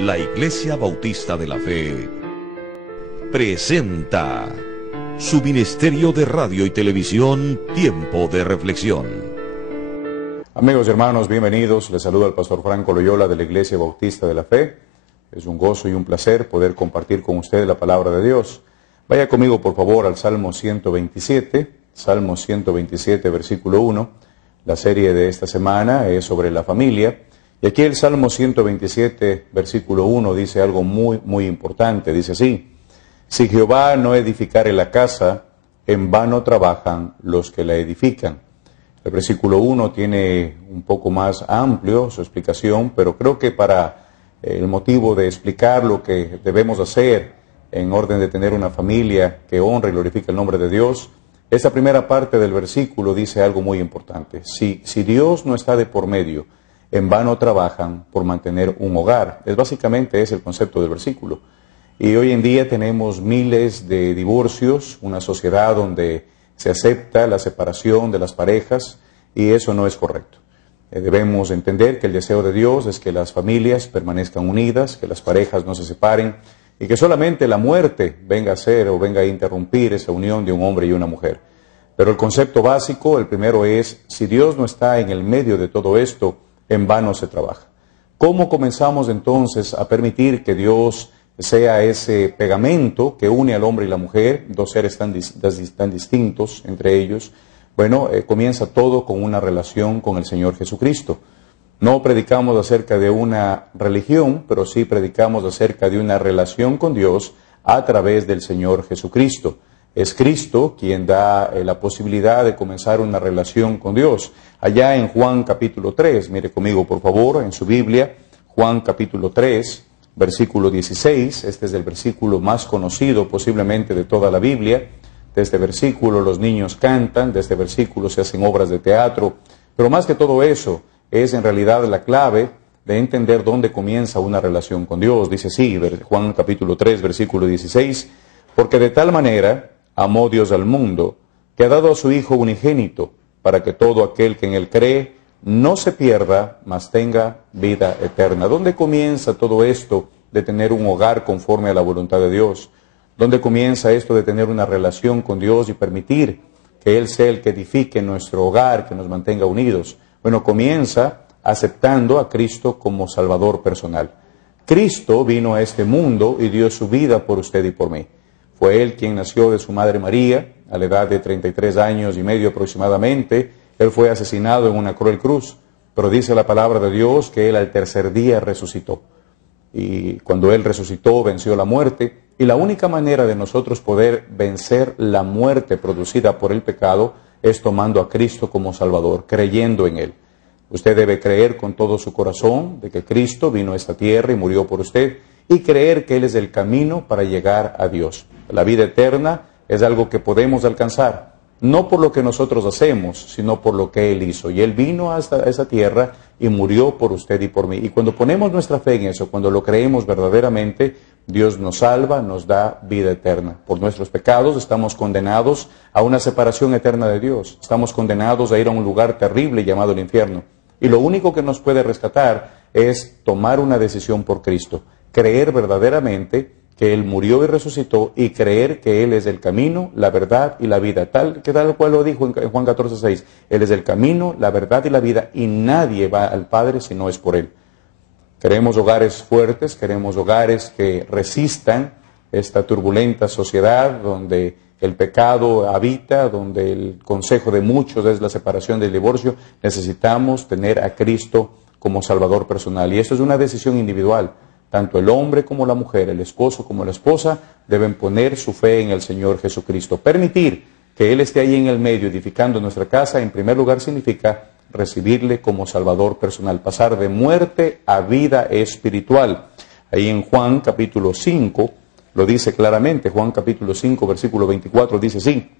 La Iglesia Bautista de la Fe presenta su ministerio de radio y televisión, Tiempo de Reflexión. Amigos y hermanos, bienvenidos. Les saluda el pastor Franco Loyola de la Iglesia Bautista de la Fe. Es un gozo y un placer poder compartir con ustedes la palabra de Dios. Vaya conmigo, por favor, al Salmo 127, versículo 1. La serie de esta semana es sobre la familia. Y aquí el Salmo 127, versículo 1, dice algo muy importante. Dice así: si Jehová no edificare la casa, en vano trabajan los que la edifican. El versículo 1 tiene un poco más amplio su explicación, pero creo que para el motivo de explicar lo que debemos hacer en orden de tener una familia que honra y glorifica el nombre de Dios, esta primera parte del versículo dice algo muy importante. Si Dios no está de por medio, en vano trabajan por mantener un hogar. Básicamente es el concepto del versículo. Y hoy en día tenemos miles de divorcios, una sociedad donde se acepta la separación de las parejas, y eso no es correcto. Debemos entender que el deseo de Dios es que las familias permanezcan unidas, que las parejas no se separen, y que solamente la muerte venga a ser o venga a interrumpir esa unión de un hombre y una mujer. Pero el concepto básico, el primero es: si Dios no está en el medio de todo esto, en vano se trabaja. ¿Cómo comenzamos entonces a permitir que Dios sea ese pegamento que une al hombre y la mujer, dos seres tan distintos entre ellos? Bueno, comienza todo con una relación con el Señor Jesucristo. No predicamos acerca de una religión, pero sí predicamos acerca de una relación con Dios a través del Señor Jesucristo. Es Cristo quien da la posibilidad de comenzar una relación con Dios. Allá en Juan capítulo 3, mire conmigo por favor en su Biblia, Juan capítulo 3, versículo 16, este es el versículo más conocido posiblemente de toda la Biblia. De este versículo los niños cantan, de este versículo se hacen obras de teatro, pero más que todo eso, es en realidad la clave de entender dónde comienza una relación con Dios. Dice así, Juan capítulo 3, versículo 16, porque de tal manera amó Dios al mundo, que ha dado a su Hijo unigénito, para que todo aquel que en él cree no se pierda, mas tenga vida eterna. ¿Dónde comienza todo esto de tener un hogar conforme a la voluntad de Dios? ¿Dónde comienza esto de tener una relación con Dios y permitir que Él sea el que edifique nuestro hogar, que nos mantenga unidos? Bueno, comienza aceptando a Cristo como Salvador personal. Cristo vino a este mundo y dio su vida por usted y por mí. Fue Él quien nació de su madre María, a la edad de 33 años y medio aproximadamente. Él fue asesinado en una cruel cruz, pero dice la palabra de Dios que Él al tercer día resucitó. Y cuando Él resucitó, venció la muerte, y la única manera de nosotros poder vencer la muerte producida por el pecado es tomando a Cristo como Salvador, creyendo en Él. Usted debe creer con todo su corazón de que Cristo vino a esta tierra y murió por usted, y creer que Él es el camino para llegar a Dios. La vida eterna es algo que podemos alcanzar, no por lo que nosotros hacemos, sino por lo que Él hizo. Y Él vino a esa tierra y murió por usted y por mí. Y cuando ponemos nuestra fe en eso, cuando lo creemos verdaderamente, Dios nos salva, nos da vida eterna. Por nuestros pecados estamos condenados a una separación eterna de Dios. Estamos condenados a ir a un lugar terrible llamado el infierno. Y lo único que nos puede rescatar es tomar una decisión por Cristo. Creer verdaderamente que Él murió y resucitó, y creer que Él es el camino, la verdad y la vida. Tal cual lo dijo en Juan 14:6. Él es el camino, la verdad y la vida, y nadie va al Padre si no es por Él. Queremos hogares fuertes, queremos hogares que resistan esta turbulenta sociedad donde el pecado habita, donde el consejo de muchos es la separación del divorcio. Necesitamos tener a Cristo como Salvador personal, y esto es una decisión individual. Tanto el hombre como la mujer, el esposo como la esposa, deben poner su fe en el Señor Jesucristo. Permitir que Él esté ahí en el medio edificando nuestra casa, en primer lugar, significa recibirle como Salvador personal, pasar de muerte a vida espiritual. Ahí en Juan capítulo 5 lo dice claramente. Juan capítulo 5 versículo 24 dice así: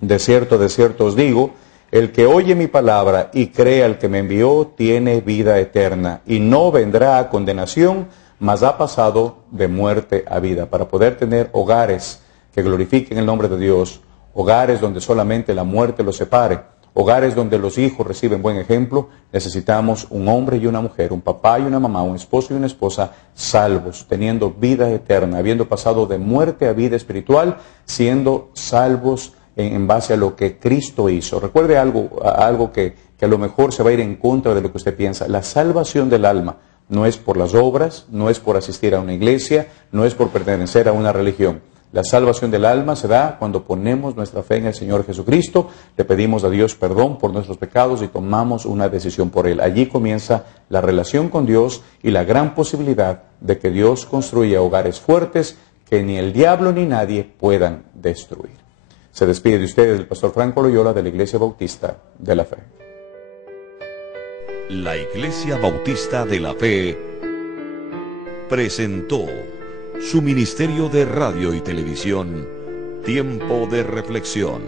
de cierto os digo, el que oye mi palabra y cree al que me envió tiene vida eterna, y no vendrá a condenación, mas ha pasado de muerte a vida. Para poder tener hogares que glorifiquen el nombre de Dios, hogares donde solamente la muerte los separe, Hogares donde los hijos reciben buen ejemplo, necesitamos un hombre y una mujer, un papá y una mamá, un esposo y una esposa salvos, teniendo vida eterna, habiendo pasado de muerte a vida espiritual, siendo salvos en base a lo que Cristo hizo. Recuerde algo que a lo mejor se va a ir en contra de lo que usted piensa. La salvación del alma no es por las obras, no es por asistir a una iglesia, no es por pertenecer a una religión. La salvación del alma se da cuando ponemos nuestra fe en el Señor Jesucristo, le pedimos a Dios perdón por nuestros pecados y tomamos una decisión por Él. Allí comienza la relación con Dios y la gran posibilidad de que Dios construya hogares fuertes que ni el diablo ni nadie puedan destruir. Se despide de ustedes el pastor Franco Loyola de la Iglesia Bautista de la Fe. La Iglesia Bautista de la Fe presentó su ministerio de radio y televisión, Tiempo de Reflexión.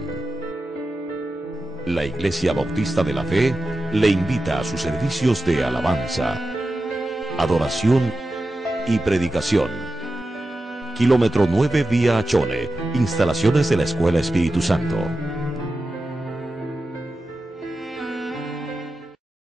La Iglesia Bautista de la Fe le invita a sus servicios de alabanza, adoración y predicación. Kilómetro 9 vía Achone, instalaciones de la Escuela Espíritu Santo.